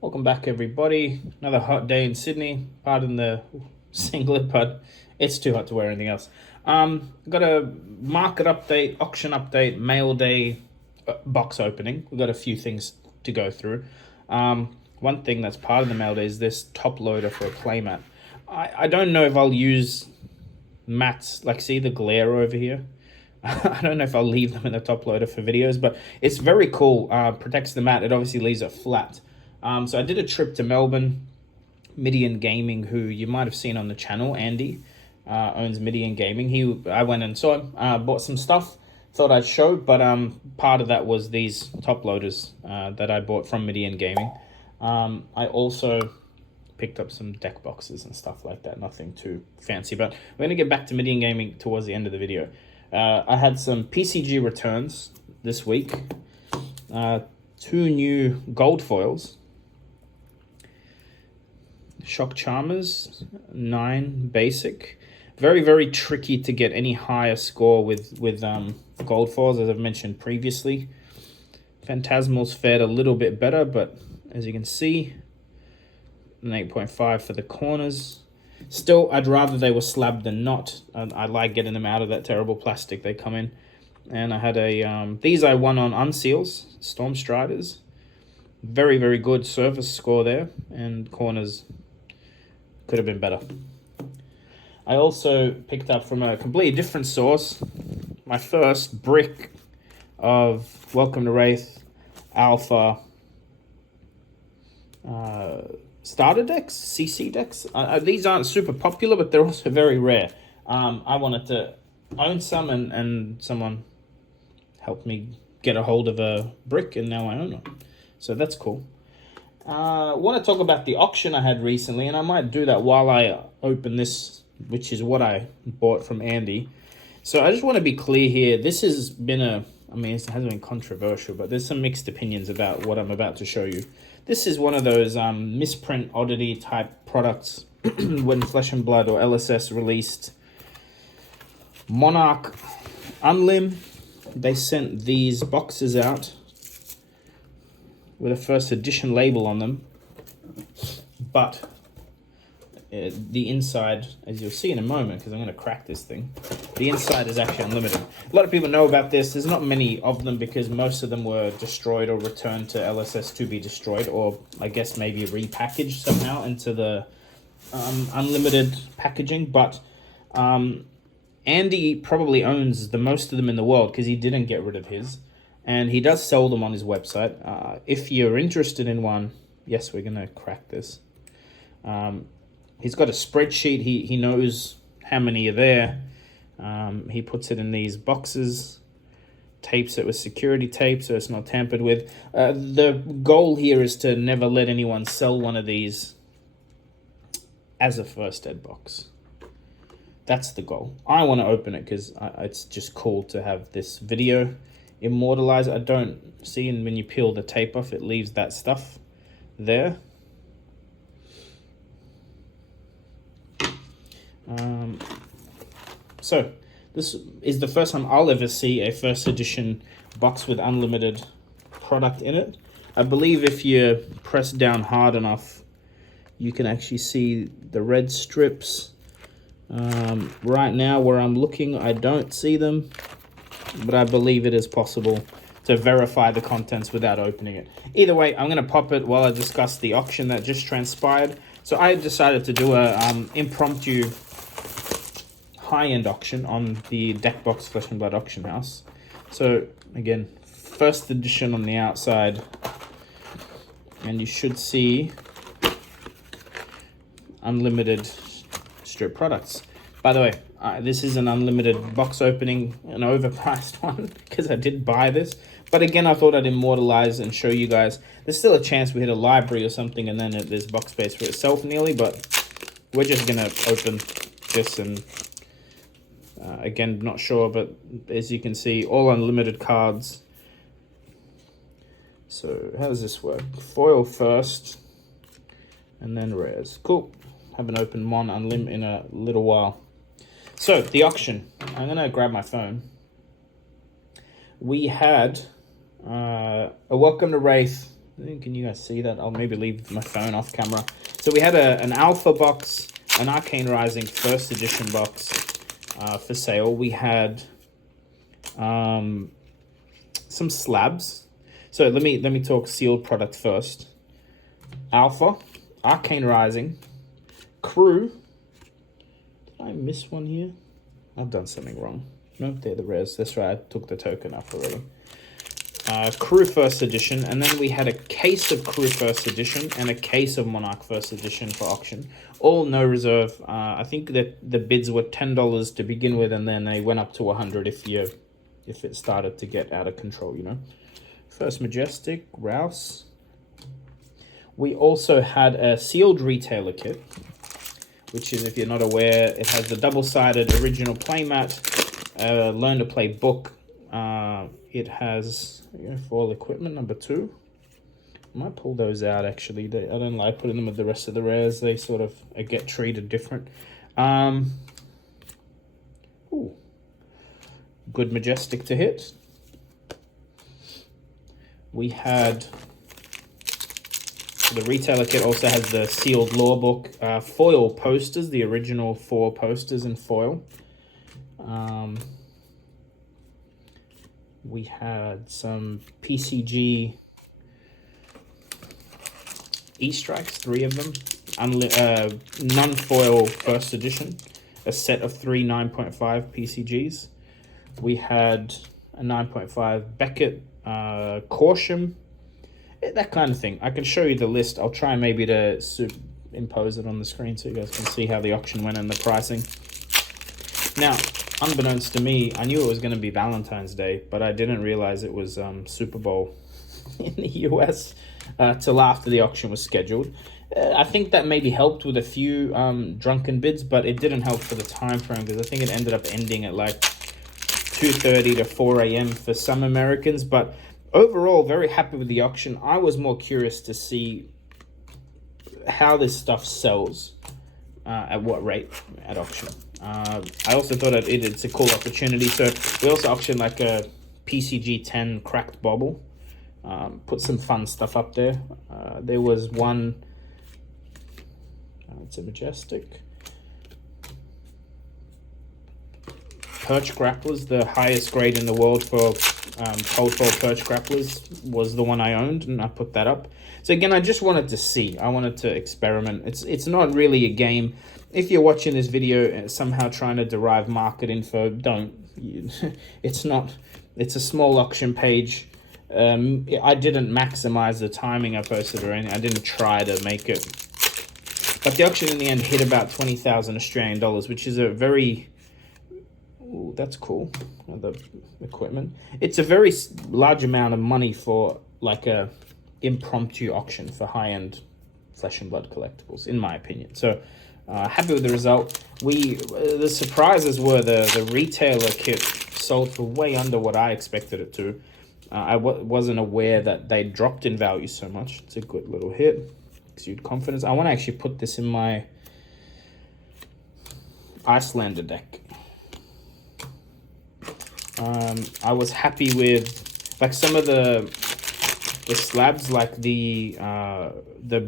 Welcome back, everybody. Another hot day in Sydney. Pardon the singlet, but it's too hot to wear anything else. Got a market update, auction update, mail day, box opening. We've got a few things to go through. One thing that's part of the mail day is this top loader for a playmat. I don't know if I'll use mats, like see the glare over here? I don't know if I'll leave them in the top loader for videos, but it's very cool. Protects the mat. It obviously leaves it flat. So I did a trip to Melbourne. Midian Gaming, who you might have seen on the channel, Andy, owns Midian Gaming. I went and saw him, bought some stuff, thought I'd show, but part of that was these top loaders that I bought from Midian Gaming. I also picked up some deck boxes and stuff like that, nothing too fancy, but we're going to get back to Midian Gaming towards the end of the video. I had some PCG returns this week, 2 new gold foils, Shock Charmers, 9 basic. Very, very tricky to get any higher score with gold foils, as I've mentioned previously. Phantasmal's fared a little bit better, but as you can see, an 8.5 for the corners. Still, I'd rather they were slabbed than not. I like getting them out of that terrible plastic they come in. And I had these I won on Unseals, Storm Striders. Very, very good surface score there, and corners could have been better. I also picked up from a completely different source my first brick of Welcome to Wraith Alpha starter decks, CC decks. These aren't super popular, but they're also very rare. I wanted to own some, and someone helped me get a hold of a brick, and now I own them. So that's cool. I want to talk about the auction I had recently, and I might do that while I open this, which is what I bought from Andy. So I just want to be clear here. This has been it hasn't been controversial, but there's some mixed opinions about what I'm about to show you. This is one of those misprint oddity type products when Flesh and Blood or LSS released Monarch Unlim. They sent these boxes out with a first edition label on them, but the inside, as you'll see in a moment, because I'm going to crack this thing, the inside is actually unlimited. A lot of people know about this. There's not many of them because most of them were destroyed or returned to LSS to be destroyed, or I guess maybe repackaged somehow into the unlimited packaging. But Andy probably owns the most of them in the world because he didn't get rid of his. And he does sell them on his website. If you're interested in one, yes, we're going to crack this. He's got a spreadsheet. He knows how many are there. He puts it in these boxes, tapes it with security tape so it's not tampered with. The goal here is to never let anyone sell one of these as a first ed box. That's the goal. I want to open it because it's just cool to have this video immortalized. I don't see, and when you peel the tape off, it leaves that stuff there. So this is the first time I'll ever see a first edition box with unlimited product in it. I believe if you press down hard enough, you can actually see the red strips. Right now where I'm looking, I don't see them, but I believe it is possible to verify the contents without opening it. Either way, I'm going to pop it while I discuss the auction that just transpired. So I decided to do a impromptu high-end auction on the Deckbox Flesh and Blood auction house. So again, first edition on the outside, and you should see unlimited strip products. By the way, this is an unlimited box opening, an overpriced one, because I did buy this. But again, I thought I'd immortalize and show you guys. There's still a chance we hit a library or something, and then there's box space for itself nearly, but we're just going to open this and, again, not sure, but as you can see, all unlimited cards. So how does this work? Foil first, and then rares. Cool. Haven't opened one Unlim in a little while. So, the auction. I'm going to grab my phone. We had a Welcome to Wraith Can you guys see that? I'll maybe leave my phone off camera. So we had an Alpha box, an Arcane Rising first edition box for sale. We had some slabs. So let me talk sealed product first. Alpha, Arcane Rising, Crew. Did I miss one here? I've done something wrong. Nope, they're the rares. That's right, I took the token up already. Crew First Edition, and then we had a case of Crew First Edition and a case of Monarch First Edition for auction. All no reserve. I think that the bids were $10 to begin with, and then they went up to $100 if it started to get out of control, you know. First Majestic, Rouse. We also had a sealed retailer kit, which is, if you're not aware, it has the double-sided original playmat, learn to play book. It has foil equipment number 2. I might pull those out actually. I don't like putting them with the rest of the rares. They sort of get treated different. Ooh, good Majestic to hit. We had the retailer kit also has the sealed lore book, foil posters, the original 4 posters in foil. We had some PCG E-Strikes, 3 of them. Non-foil first edition, a set of 3 9.5 PCGs. We had a 9.5 Beckett, Caution, that kind of thing. I can show you the list. I'll try maybe to impose it on the screen so you guys can see how the auction went and the pricing. Now, unbeknownst to me, I knew it was going to be Valentine's Day, but I didn't realize it was Super Bowl in the US till after the auction was scheduled. I think that maybe helped with a few drunken bids, but it didn't help for the time frame because I think it ended up ending at like 2:30 to 4 a.m. for some Americans. But overall, very happy with the auction. I was more curious to see how this stuff sells, at what rate at auction. I also thought it's a cool opportunity. So we also auctioned like a PCG 10 cracked bobble. Put some fun stuff up there. There was one, it's a Majestic. Perch Grapplers, the highest grade in the world for cold foil Perch Grapplers, was the one I owned, and I put that up. So again, I just wanted to see. I wanted to experiment. It's not really a game. If you're watching this video and somehow trying to derive market info, don't. It's not. It's a small auction page. I didn't maximize the timing I posted or anything. I didn't try to make it. But the auction in the end hit about 20,000 Australian dollars, which is a very... Ooh, that's cool. The equipment. It's a very large amount of money for like a impromptu auction for high-end flesh and blood collectibles, in my opinion. So happy with the result. The surprises were the retailer kit sold for way under what I expected it to. I wasn't aware that they dropped in value so much. It's a good little hit. Exude confidence. I want to actually put this in my Icelander deck. I was happy with like some of the slabs, like the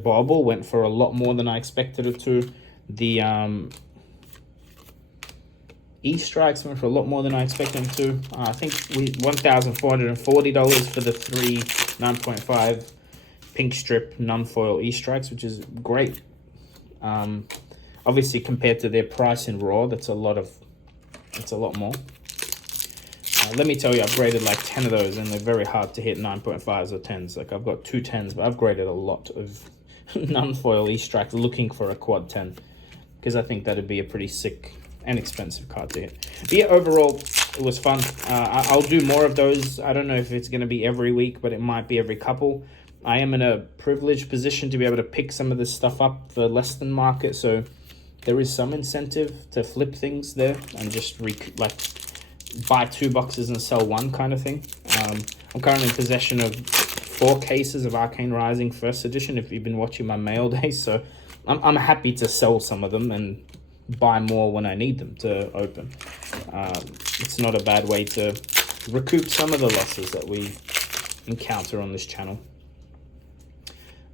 bauble went for a lot more than I expected it to. The E-Strikes went for a lot more than I expected them to. I think $1,440 for the 3 9.5 pink strip non-foil E-Strikes, which is great. Obviously compared to their price in raw, it's a lot more. Let me tell you, I've graded like 10 of those, and they're very hard to hit 9.5s or 10s. Like I've got 2 10s, but I've graded a lot of non-foil E-Strikes looking for a quad 10, because I think that'd be a pretty sick and expensive card to hit. But yeah, overall, it was fun. I'll do more of those. I don't know if it's going to be every week, but it might be every couple. I am in a privileged position to be able to pick some of this stuff up for less than market, so there is some incentive to flip things there and just buy 2 boxes and sell 1 kind of thing. I'm currently in possession of 4 cases of Arcane Rising First Edition, if you've been watching my mail day, so I'm happy to sell some of them and buy more when I need them to open. It's not a bad way to recoup some of the losses that we encounter on this channel.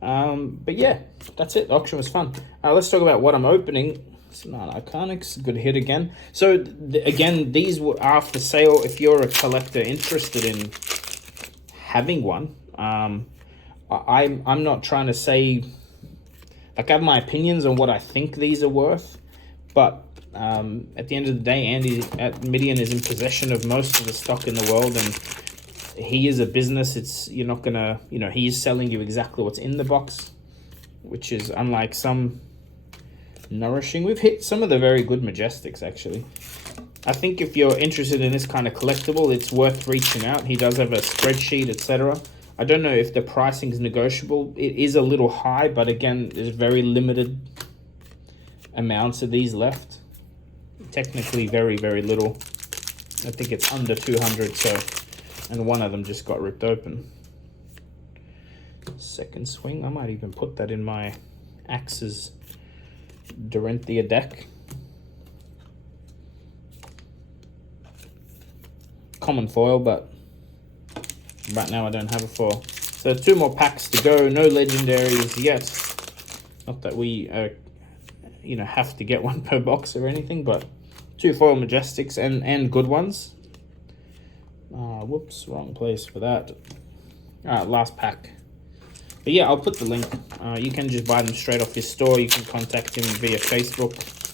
But yeah, that's it. The auction was fun. Let's talk about what I'm opening. It's not Iconics. Good hit again. So again, these are for sale if you're a collector interested in having one. I'm not trying to say, like, I have my opinions on what I think these are worth, but at the end of the day, Andy at Midian is in possession of most of the stock in the world, and he is a business. You're not gonna, he's selling you exactly what's in the box, which is unlike some nourishing. We've hit some of the very good Majestics, actually. I think if you're interested in this kind of collectible, it's worth reaching out. He does have a spreadsheet, etc. I don't know if the pricing is negotiable. It is a little high, but again, there's very limited amounts of these left. Technically very, very little. I think it's under 200, so, and one of them just got ripped open. Second swing, I might even put that in my Axes Dorenthia deck. Common foil, but right now I don't have a foil. So 2 more packs to go. No legendaries yet. Not that we have to get one per box or anything, but 2 foil Majestics and good ones. Whoops, wrong place for that. Alright, last pack. But yeah, I'll put the link. You can just buy them straight off his store. You can contact him via Facebook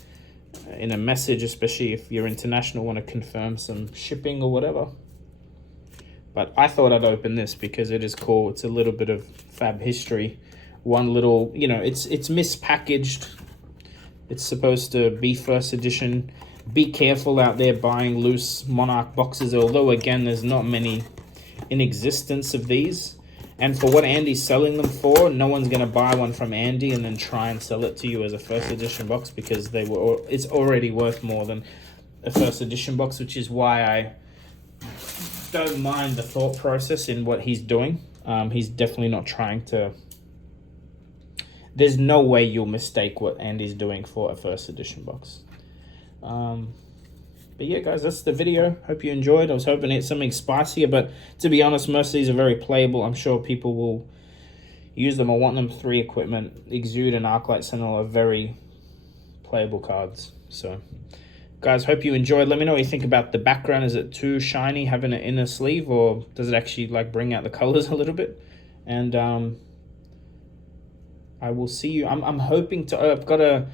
in a message, especially if you're international, want to confirm some shipping or whatever. But I thought I'd open this because it is cool. It's a little bit of fab history. One little, it's mispackaged. It's supposed to be first edition. Be careful out there buying loose Monarch boxes, although again, there's not many in existence of these. And for what Andy's selling them for, no one's going to buy one from Andy and then try and sell it to you as a first edition box, because it's already worth more than a first edition box, which is why I don't mind the thought process in what he's doing. He's definitely not trying to... There's no way you'll mistake what Andy's doing for a first edition box. But yeah, guys, that's the video. Hope you enjoyed. I was hoping to hit something spicier, but to be honest, most of these are very playable. I'm sure people will use them. I want them. 3 equipment, Exude and Arclight Sentinel are very playable cards. So, guys, hope you enjoyed. Let me know what you think about the background. Is it too shiny having an inner sleeve, or does it actually like bring out the colors a little bit? And I will see you. I'm hoping to... I've got a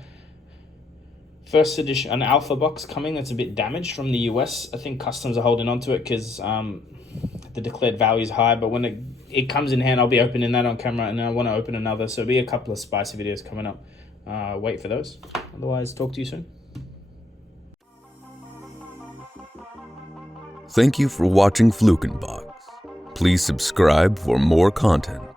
first edition, an alpha box coming that's a bit damaged from the US. I think customs are holding on to it because the declared value is high, but when it comes in hand, I'll be opening that on camera, and I want to open another, so there'll be a couple of spicy videos coming up. Wait for those. Otherwise, talk to you soon. Thank you for watching Fluke Box. Please subscribe for more content.